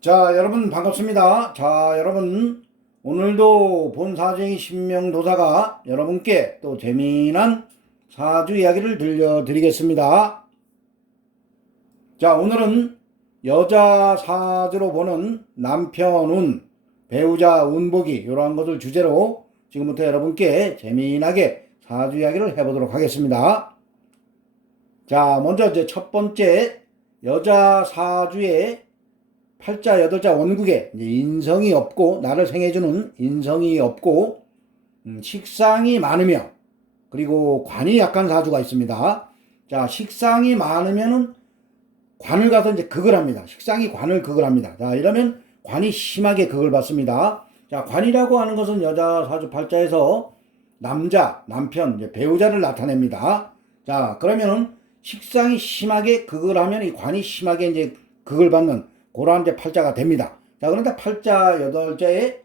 자, 여러분 반갑습니다. 자, 여러분 오늘도 본 사주의 신명도사가 여러분께 또 재미난 사주 이야기를 들려드리겠습니다. 자, 오늘은 여자 사주로 보는 남편 운, 배우자 운보기 이러한 것을 주제로 지금부터 여러분께 재미나게 사주 이야기를 해보도록 하겠습니다. 자, 먼저 이제 첫 번째 여자 사주의 팔자 여덟자 원국에 인성이 없고 나를 생해주는 인성이 없고 음, 식상이 많으며 그리고 관이 약한 사주가 있습니다. 자 식상이 많으면은 관을 가서 이제 극을 합니다. 식상이 관을 극을 합니다. 자 이러면 관이 심하게 극을 받습니다. 자 관이라고 하는 것은 여자 사주 팔자에서 남자 남편 배우자를 나타냅니다. 자 그러면은 식상이 심하게 극을 하면 이 관이 심하게 이제 극을 받는 그러한 이제 팔자가 됩니다. 자, 그런데 팔자 여덟자에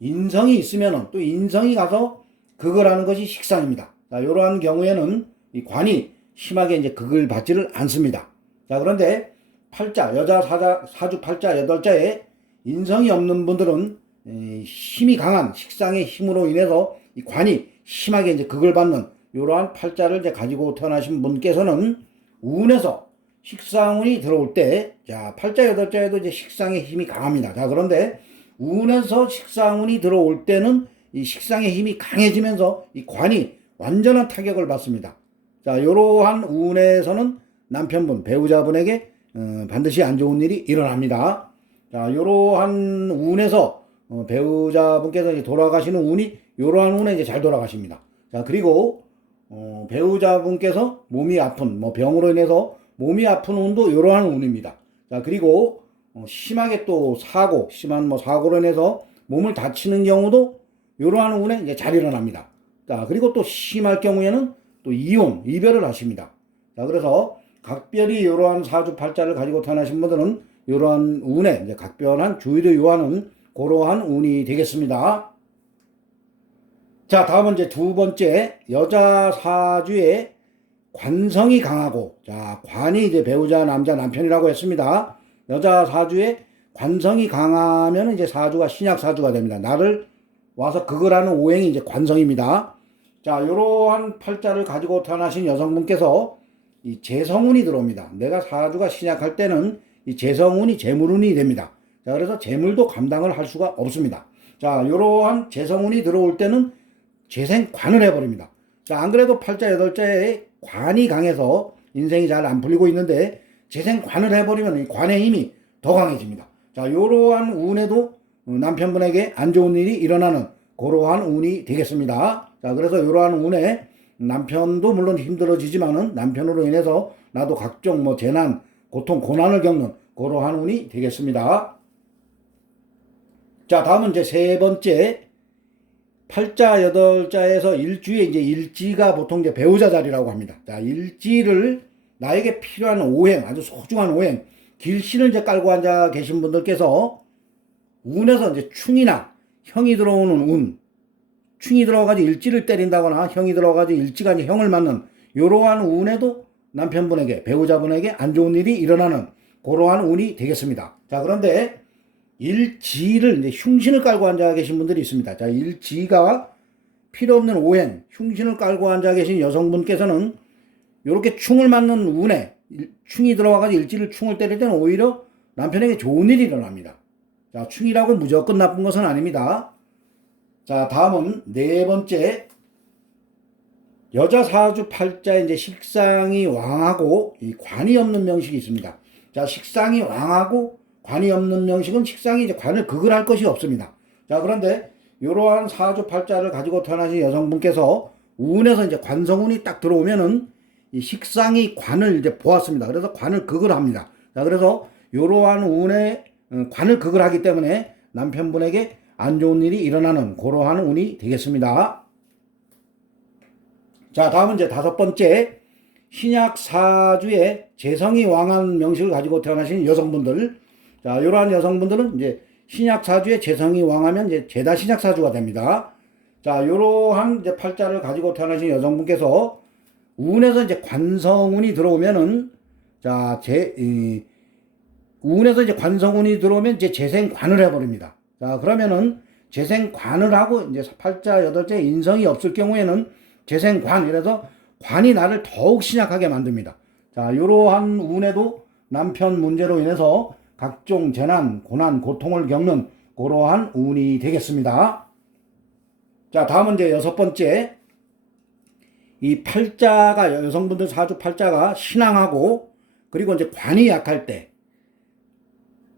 인성이 있으면은 또 인성이 가서 극을 하는 것이 식상입니다. 자, 이러한 경우에는 이 관이 심하게 이제 극을 받지를 않습니다. 자, 그런데 팔자, 여자 사자, 사주 팔자 여덟자에 인성이 없는 분들은 에, 힘이 강한 식상의 힘으로 인해서 이 관이 심하게 이제 극을 받는 이러한 팔자를 이제 가지고 태어나신 분께서는 운에서 식상운이 들어올 때, 자, 팔자 여덟자에도 이제 식상의 힘이 강합니다. 자, 그런데 운에서 식상운이 들어올 때는 이 식상의 힘이 강해지면서 이 관이 완전한 타격을 받습니다. 자, 이러한 운에서는 남편분, 배우자분에게 어, 반드시 안 좋은 일이 일어납니다. 자, 이러한 운에서 어, 배우자분께서 이제 돌아가시는 운이 이러한 운에 이제 잘 돌아가십니다. 자, 그리고 어, 배우자분께서 몸이 아픈 뭐 병으로 인해서 몸이 아픈 운도 이러한 운입니다. 자, 그리고 어, 심하게 또 사고, 심한 뭐 사고로 인해서 몸을 다치는 경우도 이러한 운에 이제 잘 일어납니다. 자, 그리고 또 심할 경우에는 또 이혼, 이별을 하십니다. 자, 그래서 각별히 이러한 사주 팔자를 가지고 태어나신 분들은 이러한 운에 이제 각별한 주의를 요하는 그러한 운이 되겠습니다. 자, 다음은 이제 두 번째 여자 사주의 관성이 강하고 자 관이 이제 배우자 남자 남편이라고 했습니다. 여자 사주에 관성이 강하면 이제 사주가 신약 사주가 됩니다. 나를 와서 하는 오행이 이제 관성입니다. 자 이러한 팔자를 가지고 태어나신 여성분께서 이 재성운이 들어옵니다. 내가 사주가 신약할 때는 이 재성운이 재물운이 됩니다. 자 그래서 재물도 감당을 할 수가 없습니다. 자 이러한 재성운이 들어올 때는 재생관을 해버립니다. 자, 안 그래도 팔자 여덟자에 관이 강해서 인생이 잘 안 풀리고 있는데 재생관을 해버리면 이 관의 힘이 더 강해집니다. 자, 이러한 운에도 남편분에게 안 좋은 일이 일어나는 그러한 운이 되겠습니다. 자, 그래서 이러한 운에 남편도 물론 힘들어지지만은 남편으로 인해서 나도 각종 뭐 재난, 고통, 고난을 겪는 그러한 운이 되겠습니다. 자, 다음은 이제 세 번째 팔자 여덟 자에서 일주에 이제 일지가 보통 이제 배우자 자리라고 합니다. 자, 일지를 나에게 필요한 오행, 아주 소중한 오행, 길신을 이제 깔고 앉아 계신 분들께서 운에서 이제 충이나 형이 들어오는 운, 충이 들어가지고 일지를 때린다거나 형이 들어가지고 일지가 이제 형을 맞는 이러한 운에도 남편분에게 배우자분에게 안 좋은 일이 일어나는 그러한 운이 되겠습니다. 자, 그런데 일지를 이제 흉신을 깔고 앉아 계신 분들이 있습니다. 자, 일지가 필요 없는 오행, 흉신을 깔고 앉아 계신 여성분께서는 이렇게 충을 맞는 운에 충이 들어와가지고 일지를 충을 때릴 때는 오히려 남편에게 좋은 일이 일어납니다. 자, 충이라고 무조건 나쁜 것은 아닙니다. 자, 다음은 네 번째 여자 사주 팔자에 이제 식상이 왕하고 이 관이 없는 명식이 있습니다. 자, 식상이 왕하고 관이 없는 명식은 식상이 이제 관을 극을 할 것이 없습니다. 자, 그런데 이러한 사주 팔자를 가지고 태어나신 여성분께서 운에서 이제 관성운이 딱 들어오면은 이 식상이 관을 이제 보았습니다. 그래서 관을 극을 합니다. 자, 그래서 이러한 운에 어, 관을 극을 하기 때문에 남편분에게 안 좋은 일이 일어나는 그러한 운이 되겠습니다. 자, 다음은 이제 다섯 번째 신약 사주의 재성이 왕한 명식을 가지고 태어나신 여성분들 자, 이러한 여성분들은 이제 신약 사주에 재성이 왕하면 이제 제다 신약 사주가 됩니다. 자, 이러한 이제 팔자를 가지고 태어나신 여성분께서 운에서 이제 관성운이 들어오면은 자, 제, 이, 운에서 이제 관성운이 들어오면 이제 재생관을 해버립니다. 자, 그러면은 재생관을 하고 이제 팔자, 여덟자 인성이 없을 경우에는 재생관, 이래서 관이 나를 더욱 신약하게 만듭니다. 자, 이러한 운에도 남편 문제로 인해서 각종 재난, 고난, 고통을 겪는 그러한 운이 되겠습니다. 자, 다음은 이제 여섯 번째. 이 팔자가, 여성분들 사주 팔자가 신앙하고, 그리고 이제 관이 약할 때,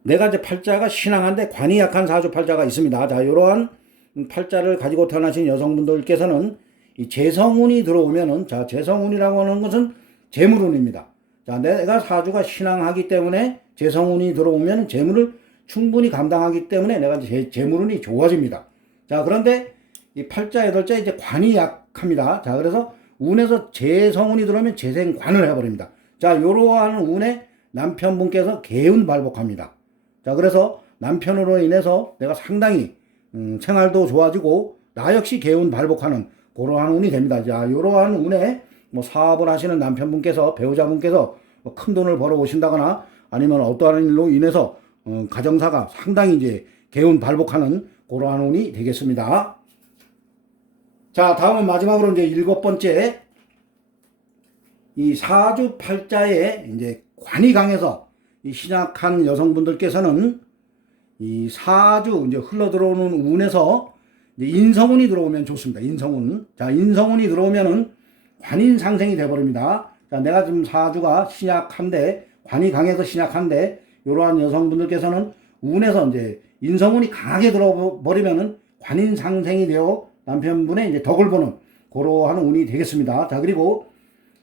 내가 이제 팔자가 신앙한데 관이 약한 사주 팔자가 있습니다. 자, 이러한 팔자를 가지고 태어나신 여성분들께서는 이 재성운이 들어오면은, 자, 재성운이라고 하는 것은 재물운입니다. 자, 내가 사주가 신앙하기 때문에 재성운이 들어오면 재물을 충분히 감당하기 때문에 내가 재, 재물운이 좋아집니다. 자, 그런데 이 팔자, 여덟자 이제 관이 약합니다. 자, 그래서 운에서 재성운이 들어오면 재생관을 해버립니다. 자, 이러한 운에 남편분께서 개운 발복합니다. 자, 그래서 남편으로 인해서 내가 상당히 음, 생활도 좋아지고 나 역시 개운 발복하는 그러한 운이 됩니다. 자, 이러한 운에 뭐 사업을 하시는 남편분께서 배우자분께서 뭐 큰 돈을 벌어 오신다거나 아니면 어떠한 일로 인해서 어, 가정사가 상당히 이제 개운 발복하는 그러한 운이 되겠습니다. 자, 다음은 마지막으로 이제 일곱 번째 이 사주 팔자에 이제 관이 강해서 이 신약한 여성분들께서는 이 사주 이제 흘러 들어오는 운에서 인성운이 들어오면 좋습니다. 인성운. 자, 인성운이 들어오면은 관인 상생이 돼 버립니다. 자, 내가 지금 사주가 신약한데 관이 강해서 신약한데 이러한 여성분들께서는 운에서 이제 인성운이 강하게 들어버리면은 관인 상생이 되어 남편분의 이제 덕을 보는 그러한 운이 되겠습니다. 자, 그리고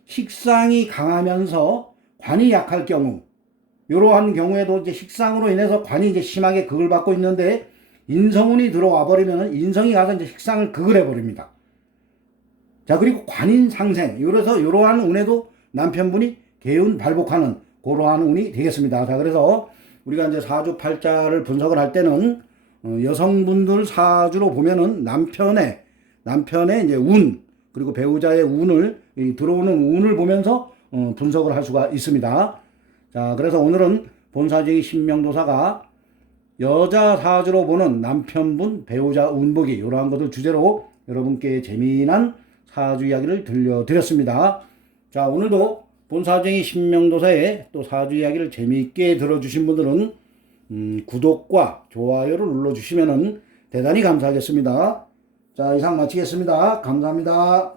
식상이 강하면서 관이 약할 경우 이러한 경우에도 이제 식상으로 인해서 관이 이제 심하게 극을 받고 있는데 인성운이 들어와 버리면 인성이 가서 이제 식상을 극을 해버립니다. 자 그리고 관인 상생 이래서 이러한 운에도 남편분이 개운 발복하는 그러한 운이 되겠습니다. 자 그래서 우리가 이제 사주 팔자를 분석을 할 때는 어, 여성분들 사주로 보면은 남편의 남편의 이제 운 그리고 배우자의 운을 이 들어오는 운을 보면서 어, 분석을 할 수가 있습니다. 자 그래서 오늘은 본사제의 신명도사가 여자 사주로 보는 남편분 배우자 운보기 이러한 것을 주제로 여러분께 재미난 사주 이야기를 들려드렸습니다. 자 오늘도 본사쟁이 신명도사의 또 사주 이야기를 재미있게 들어주신 분들은 음, 구독과 좋아요를 눌러주시면 대단히 감사하겠습니다. 자 이상 마치겠습니다. 감사합니다.